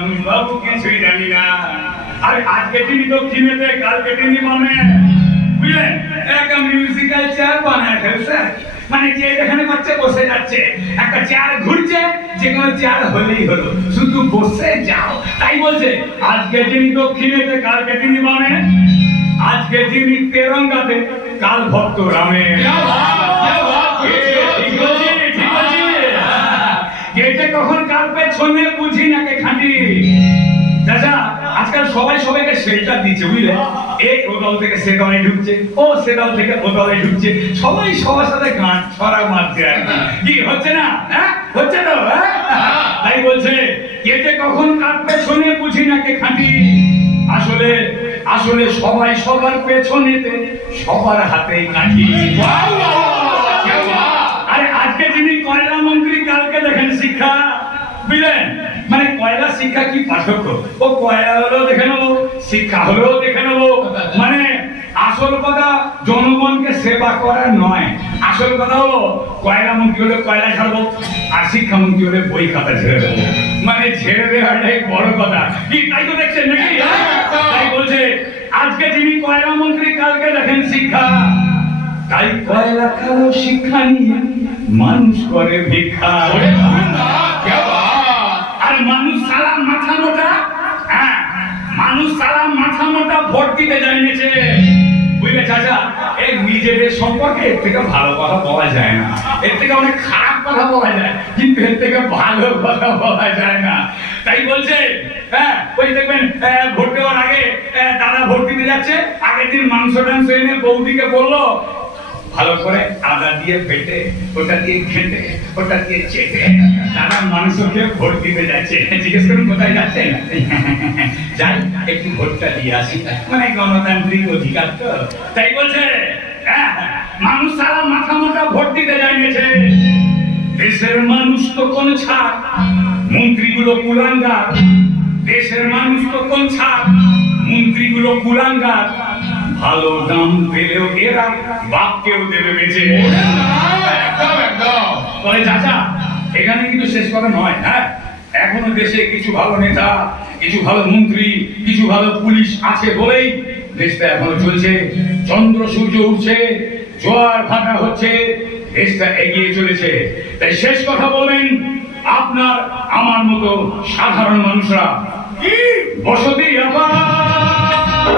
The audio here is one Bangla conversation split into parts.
বাবু কিছুই জানি না। আরে আজকে তিনি দক্ষিণেতে কালকে তিনি বুঝলেন একটা মিউজিক্যাল চেয়ার বানায় ফেলছে। মানে যে যেখানে পাচ্ছে বসে যাচ্ছে। একটা চেয়ার ঘুরছে যে কোনো চেয়ার হলেই হলো। শুধু বসে যাও। তাই বলছে আজকে দক্ষিণেতে কালকে তিনি আজকে যিনি তেরঙ্গাতে কাল ভক্ত রামে এ, ঠিক বলছি, ঠিক বলছি। গেটে কখন পেছনে বুঝি নাকে খাঁটি? চাচা আজকাল সবাই সবাইকে শেল্টার দিচ্ছে বুঝলে? এ ও দল থেকে সে দলে ঢুকছে ও সে দল থেকে ও দলে ঢুকছে। সবাই সবার সাথে গাঁট ছড়া মারছে আর কি। কি হচ্ছে না? হ্যাঁ? হচ্ছে তো হ্যাঁ? তাই বলছে গেটে কখন কার পেছনে বুঝি নাকে খাঁটি? আসলে আসলে সবাই সবার পেছনেতে সবার হাতেই কাঠি। আরে আজকে যিনি কয়লা মন্ত্রী কালকে দেখেন শিক্ষা। বুঝলেন? মানে কয়লা শিক্ষা কি পার্থক্য? ও কয়লা হলেও দেখে নেব, শিক্ষা হলেও দেখে নেব। মানে আসল কথা জনগণকে সেবা করা নয়। আসল কথা হলো কয়লা মন্ত্রী হলে কয়লা ছাড়বো, আর হলে বই খাতা ছেড়ে দেবো। মানে ছেড়ে দেওয়াটাই বড় কথা। কি, তাই তো দেখছেন নাকি? তাই বলছে, আজকে যিনি কয়লা মন্ত্রী কালকে দেখেন শিক্ষা। তাই কয়লা শিক্ষা নিয়ে মানুষ করে ভিক্ষা। আর মানুষ সালা মাথা মোটা? হ্যাঁ মানুষ সালা মাথা মোটা ভোট দিতে জানিয়েছে। বুঝলে চাচা? এই নিজেদের সম্পর্কে এর থেকে ভালো কথা বলা যায় না। এর থেকে অনেক খারাপ কথা বলা যায়, কিন্তু এর থেকে ভালো কথা বলা যায় না। তাই বলছে হ্যাঁ ওই দেখবেন ভোট দেওয়ার আগে দাদা ভোট দিতে যাচ্ছে, আগের দিন মাংস টাংস এনে বৌদিকে বলল ভালো করে আদা দিয়ে পেটে ওটা দিয়ে খেটে ওটা দিয়ে চেটে। তারা মানুষকে ভোট দিতে যাচ্ছে। জিজ্ঞেস করুন কোথায় যাচ্ছেন? যাই একটু ভোটটা দিয়ে আসি। মানে গণতান্ত্রিক অধিকার তো। তাই বলছে হ্যাঁ, মানুষ সারা মাথা মোটা ভোট দিতে জানিয়েছে। দেশের মানুষ তো কোন ছাড়? মন্ত্রীগুলো কুলাঙ্গার। দেশের মানুষ তো কোন ছাড়? মন্ত্রীগুলো কুলাঙ্গার। ভালো দাম পেলেও এরা বাপকেও দেবে বেঁচে। একদম একদম। তবে চাচা এখানে কিন্তু শেষ কথা নয় হ্যাঁ? এখনও দেশে কিছু ভালো নেতা কিছু ভালো মন্ত্রী কিছু ভালো পুলিশ আছে বলেই দেশটা এখনও চলছে। চন্দ্র সূর্য উঠছে জোয়ার ভাটা হচ্ছে দেশটা এগিয়ে চলেছে। তাই শেষ কথা বলবেন আপনার আমার মতো সাধারণ মানুষরা। কি? বসতি আবার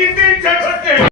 fucking thing.